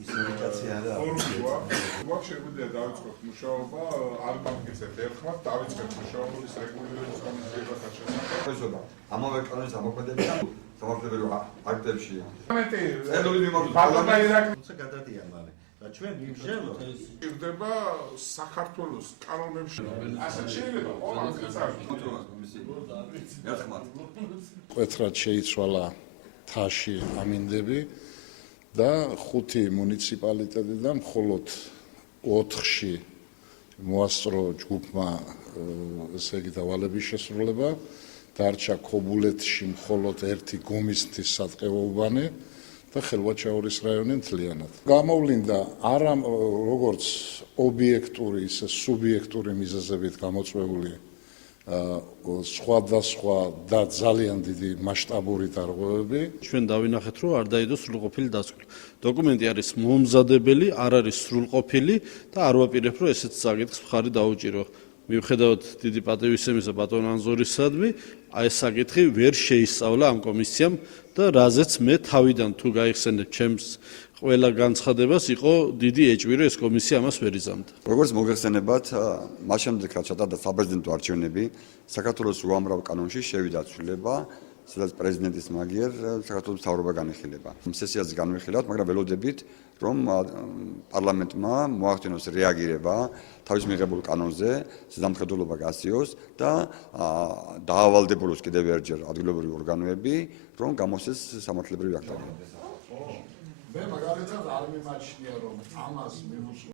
ისტორიკაცია არა. ვაფშე შეგვიძლია დავიწყოთ მუშაობა, არ გამგეცეთ ერთხმად, დავიწყეთ მუშაობა ის რეგულირების კომისიებთან შესაძლოა. ამავე კანონის ამოქმედებიდან სამართლებრივ აქტებში. თუმცა გადადიან მალე. და ჩვენ ვიმსჯელოთ ირდება საქართველოს კანონებში. ასე შეიძლება ყველა მკვეთრად შეიცვალა თაში ამინდები და 5 მუნიციპალიტეტიდან მხოლოდ 4-ში მოასწრო ჯგუფმა ესე იგი დავალების შესრულება, დარჩა ქობულეთში მხოლოდ 1 გომისთის სატყეო უბანი და ხელვაჩაურის რაიონი მთლიანად. გამოვლინდა არა როგორც ობიექტური, ისე სუბიექტური მიზეზებით გამოწვეული სხვადასხვა და ძალიან დიდი მასშტაბური დარღვევები. ჩვენ დავინახეთ, რომ არ დაიდოს სრულყოფილი დასკვნა. დოკუმენტი არის მომზადებელი, არ არის სრულყოფილი და არ ვაპირებ, რომ ესეც საკითხს მხარი დაუჭირო. მიუხედავად დიდი პატივისცემისა ბატონ ანზორისადმი, ეს საკითხი ვერ შეისწავლა ამ კომისიამ და რაზეც მე თავიდან თუ გაიხსენებ ჩემს ყველა განცხადებას იყო დიდი ეჭვი, რომ ეს კომისია ამას ვერ იზამდა. როგორც მოგეხსენებათ, მას შემდეგ რაც ჩატარდა საპრეზიდენტო არჩევნები, საქართველოს უამრავ კანონში შევიდა ცვლილება, სადაც პრეზიდენტის მაგიერ საქართველოს მთავრობა განიხილება. სესიაზე განვიხილავთ, მაგრამ ველოდებით, რომ პარლამენტმა მოახდინოს რეაგირება თავის მიღებულ კანონზე, ზედამხედველობა გასიოს და დაავალდებულოს კიდევ ერთხელ ადგილობრივი ორგანოები, რომ გამოსცეს სამართლებრივი აქტები. მე მაგალითად არ მიმაჩნია რომ ამას